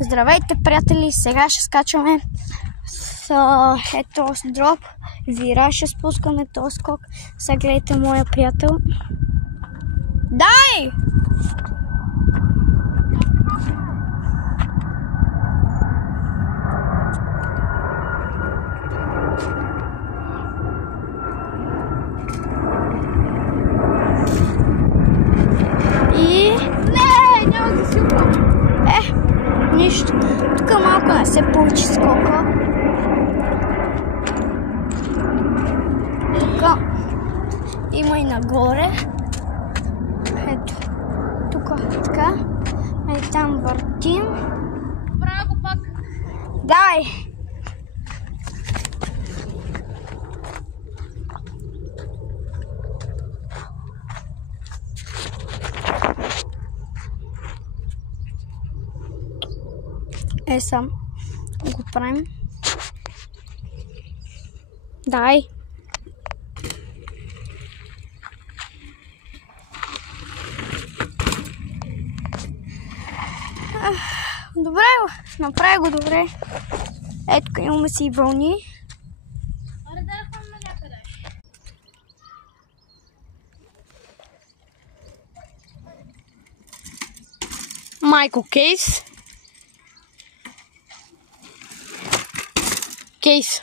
Здравейте, приятели! Сега ще скачаме с този дроп. Вира ще спускаме този скок. Сега гледайте моя приятел. Дай! Нищо. Тук малко не се получи скока. Тук има и нагоре. Ето. Тук така. Ей там въртим. Правя го пак. Дай! Сам го правим. Дай. Добре, направи го добре. Ето тук имаме си вълни. Аре, дай ходим на някъде. Майко кейс. Кейс.